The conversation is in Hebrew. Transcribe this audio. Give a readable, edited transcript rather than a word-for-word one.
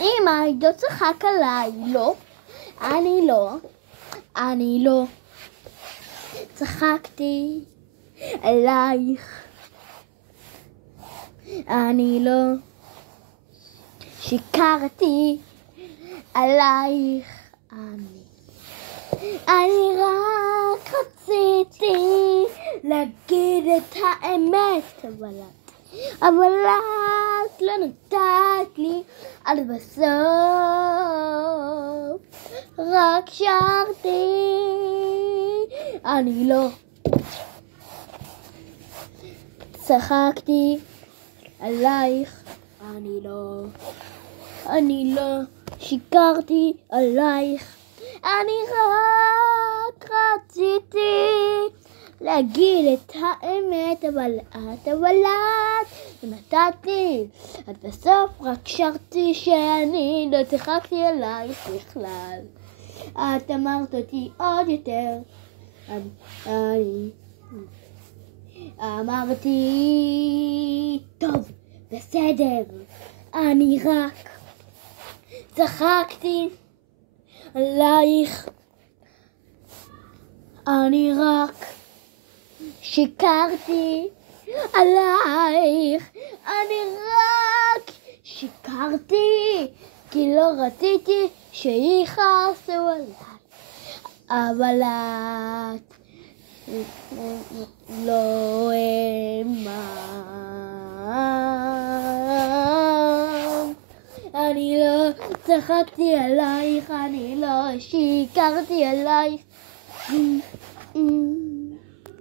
אמא, עידו צחק עליי. לא, אני לא צחקתי עלייך. אני לא שיקרתי עלייך. אני רק רציתי להגיד את האמת, אבל את לא נתת לי. עד בסוף רק שרתי. אני לא צחקתי עלייך. אני לא שיקרתי עלייך. אני רק רציתי להגיד את האמת, אבל את נתת לי. עד בסוף רק שרתי שאני לא צחקתי עלייך בכלל. את אמרת אותי עוד יותר. אני אמרתי טוב, בסדר, אני רק צחקתי עלייך. אני רק שיקרתי עלייך. אני רק שיקרתי כי לא רציתי שיכעסו עליי. אבל את לא האמנת. אני לא צחקתי עלייך. אני לא שיקרתי עלייך.